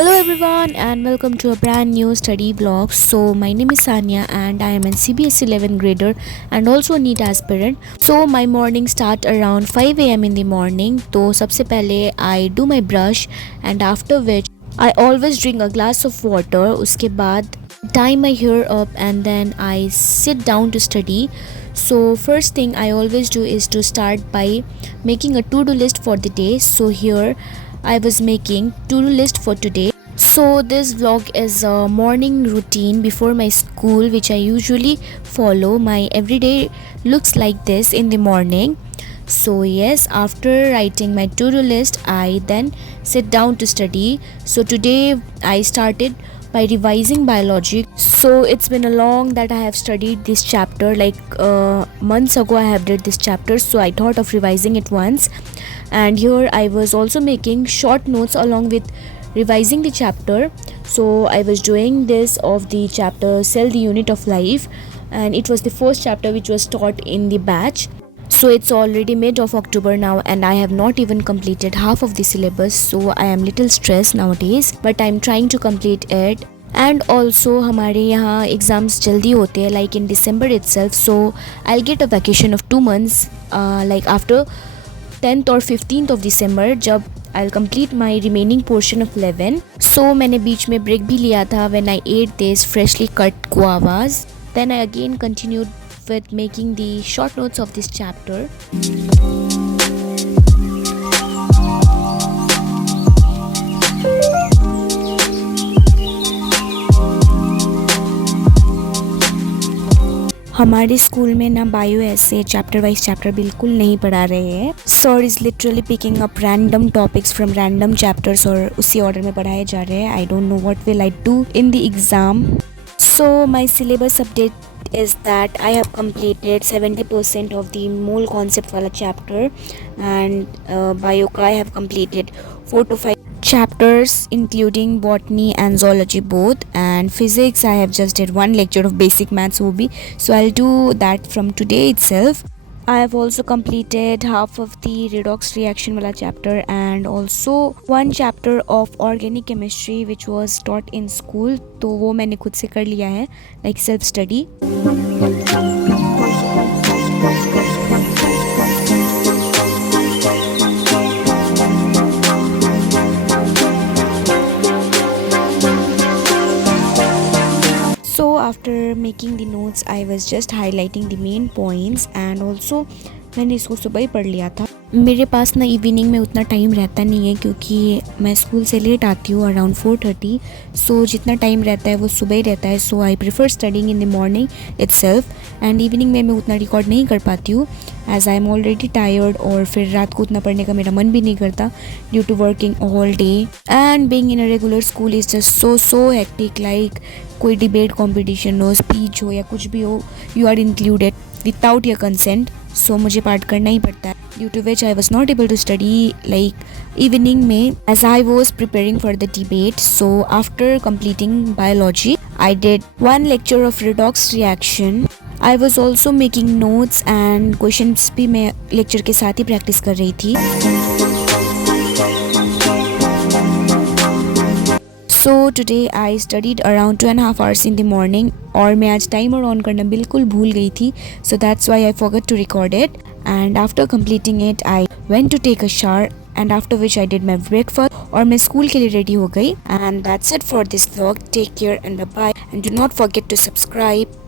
Hello everyone and welcome to a brand new study vlog. So my name is Sanya and I am a CBSE 11th grader and also a NEET aspirant. So my morning start around 5 a.m. in the morning. तो सबसे पहले I do my brush and after which I always drink a glass of water. उसके बाद tie my hair up and then I sit down to study. So first thing I always do is to start by making a to-do list for the day. So here I was making to-do list for today. So this vlog is a morning routine before my school which I usually follow. My everyday looks like this in the morning. So yes, after writing my to-do list I then sit down to study. So today I started by revising biology. So it's been a long that I have studied this chapter, like months ago I have did this chapter, so I thought of revising it once. And here I was also making short notes along with revising the chapter. So I was doing this of the chapter Cell the Unit of Life, and it was the first chapter which was taught in the batch. So it's already mid of October now and I have not even completed half of the syllabus, so I am little stressed nowadays, but I'm trying to complete it. And also हमारे यहाँ exams जल्दी होते हैं, like in December itself, so I'll get a vacation of 2 months like after 10th or 15th of December जब I'll complete my remaining portion of 11. So मैंने बीच में break भी लिया था when I ate this freshly cut guavas. Then I again continued with making the short notes of this chapter. हमारे school में ना bio ऐसे चैप्टर वाइज चैप्टर बिल्कुल नहीं पढ़ा रहे हैं. Sir is literally picking up random topics from random chapters और उसी ऑर्डर में पढ़ाए जा रहे हैं. I don't know what will I do in the exam. So my syllabus update is that I have completed 70% of the mole concept wala chapter, and bio ka I have completed 4 to 5 chapters including botany and zoology both, and physics I have just did one lecture of basic maths wo bhi, so I'll do that from today itself. I have also completed half of the redox reaction wala chapter and also one chapter of organic chemistry which was taught in school, तो वो मैंने खुद से कर लिया है like self study. So after making the notes I was just highlighting the main points and also मैंने इसको सुबह ही पढ़ लिया था. मेरे पास ना इवनिंग में उतना टाइम रहता नहीं है क्योंकि मैं स्कूल से लेट आती हूँ अराउंड 4:30. सो जितना टाइम रहता है वो सुबह ही रहता है. So I prefer studying in the morning itself, and evening में मैं उतना रिकॉर्ड नहीं कर पाती हूँ as I am already tired, और फिर रात को उतना पढ़ने का मेरा मन भी नहीं करता due to working all day. And being in a regular school is just so hectic, like कोई डिबेट कॉम्पिटिशन हो, स्पीच हो या कुछ भी हो, you are included without your consent. So मुझे पार्ट करना ही पड़ता है, due to which I was not able to study like evening में as I was preparing for the debate. So after completing biology I did one lecture of redox reaction. I was also making notes and questions भी मैं lecture के साथ ही practice कर रही थी. So today I studied around 2.5 hours in the morning, और मैं आज timer on करना बिल्कुल भूल गई थी, so that's why I forgot to record it. And after completing it I went to take a shower, and after which I did my breakfast और मैं स्कूल के लिए रेडी हो गई. And that's it for this vlog. Take care and bye bye, and do not forget to subscribe.